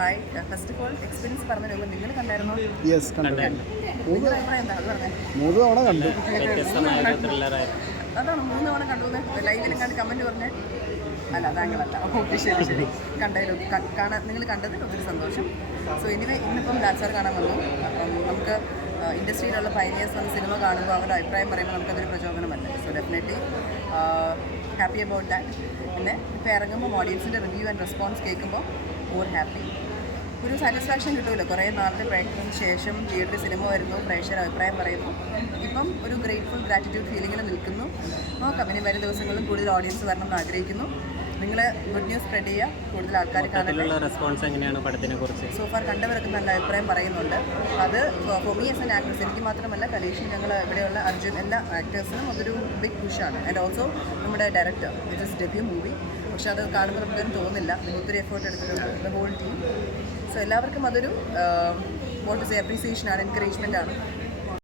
Hi, first of all experience പറഞ്ഞു വരുമ്പോൾ നിങ്ങൾ കണ്ടായിരുന്നോ? യെസ്, നിങ്ങളുടെ അഭിപ്രായം എന്താ? അത് പറഞ്ഞേ. 3 തവണ കണ്ടു. അതാണ് 3 തവണ കണ്ടു ലൈവിലും കണ്ട് കമൻറ്റ് പറഞ്ഞേ. അല്ല, താങ്കളല്ല. ഓക്കെ, ശരി ശരി. കണ്ടതിൽ കാണാൻ നിങ്ങൾ കണ്ടതിൽ ഒത്തിരി സന്തോഷം. സോ എനിവേ ഇന്നിപ്പം ലാൽ സാർ കാണാൻ വന്നു. അപ്പം നമുക്ക് ഇൻഡസ്ട്രിയിലുള്ള പൈനിയേഴ്സ് വന്ന സിനിമ കാണുമ്പോൾ അവരുടെ അഭിപ്രായം പറയുമ്പോൾ നമുക്കതൊരു പ്രചോദനമല്ല. So definitely happy about that. പിന്നെ ഇപ്പോൾ ഇറങ്ങുമ്പോൾ ഓഡിയൻസിൻ്റെ റിവ്യൂ ആൻഡ് റെസ്പോൺസ് കേൾക്കുമ്പോൾ മോർ ഹാപ്പി. ഒരു സാറ്റിസ്ഫാക്ഷൻ കിട്ടുമല്ലോ. കുറേ നാളത്തെ പ്രയത്നത്തിന് ശേഷം തിയേറ്ററിൽ സിനിമ വരുന്നു, പ്രേക്ഷകർ അഭിപ്രായം പറയുന്നു. ഇപ്പം ഒരു ഗ്രേറ്റ്ഫുൾ ഗ്രാറ്റിറ്റ്യൂഡ് ഫീലിങ്ങിൽ നിൽക്കുന്നു. നോക്കാം, ഇനി വരും ദിവസങ്ങളിലും കൂടുതൽ ഓഡിയൻസ് വരണം എന്ന് ആഗ്രഹിക്കുന്നു. നിങ്ങൾ ഗുഡ് ന്യൂസ് സ്പ്രെഡ് ചെയ്യുക, കൂടുതൽ ആൾക്കാർ കാണാനുള്ള റെസ്പോൺസ് എങ്ങനെയാണ് പടത്തിനെ കുറിച്ച്? സോഫാർ കണ്ടവർക്ക് നല്ല അഭിപ്രായം പറയുന്നുണ്ട്. അത് for me as an actress, എനിക്ക് മാത്രമല്ല കലീഷ്, ഞങ്ങൾ ഇവിടെയുള്ള അർജുൻ, എല്ലാ ആക്ടേഴ്സിനും അതൊരു ബിഗ് പുഷാണ്. ആൻഡ് ഓൾസോ നമ്മുടെ director, it is debut movie. പക്ഷെ അത് കാണുമ്പോൾ നമുക്കൊന്നും തോന്നില്ല, ഒത്തിരി എഫേർട്ട് എടുത്തിട്ടുണ്ട് ദ ഹോൾ ടീം. സോ എല്ലാവർക്കും അതൊരു വോട്ട് സേ അപ്രീസിയേഷനാണ്, എൻകറേജ്മെൻറ്റാണ്.